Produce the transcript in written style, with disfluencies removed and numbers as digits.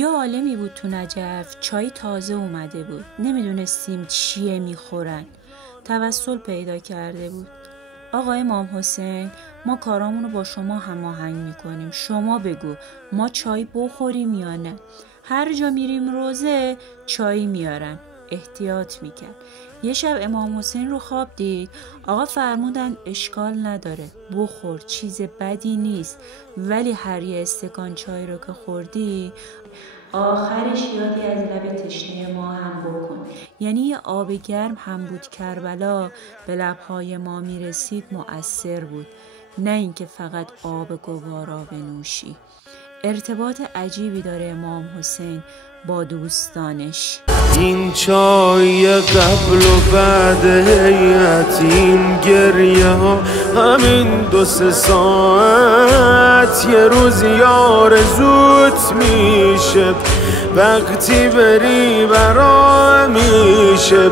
یا عالمی بود تو نجف، چای تازه اومده بود، نمیدونستیم چیه میخورن. توسل پیدا کرده بود. آقا امام حسین، ما کارامونو با شما هماهنگ میکنیم، شما بگو ما چای بخوریم یا نه. هر جا میریم روزه چای میارن. احتیاط میکرد. یه شب امام حسین رو خواب دید. آقا فرمودن اشکال نداره، بخور، چیز بدی نیست، ولی هر یه استکان چای رو که خوردی آخرش یادی از لب تشنه ما هم بکن. یعنی یه آب گرم هم بود کربلا به لبهای ما میرسید مؤثر بود، نه اینکه فقط آب گوارا بنوشی. ارتباط عجیبی داره امام حسین با دوستانش. این چای قبل و بعد هیئت، این گریه ها همین 2-3 ساعت، یه روز آرزوت میشه وقتی بری برا میشه.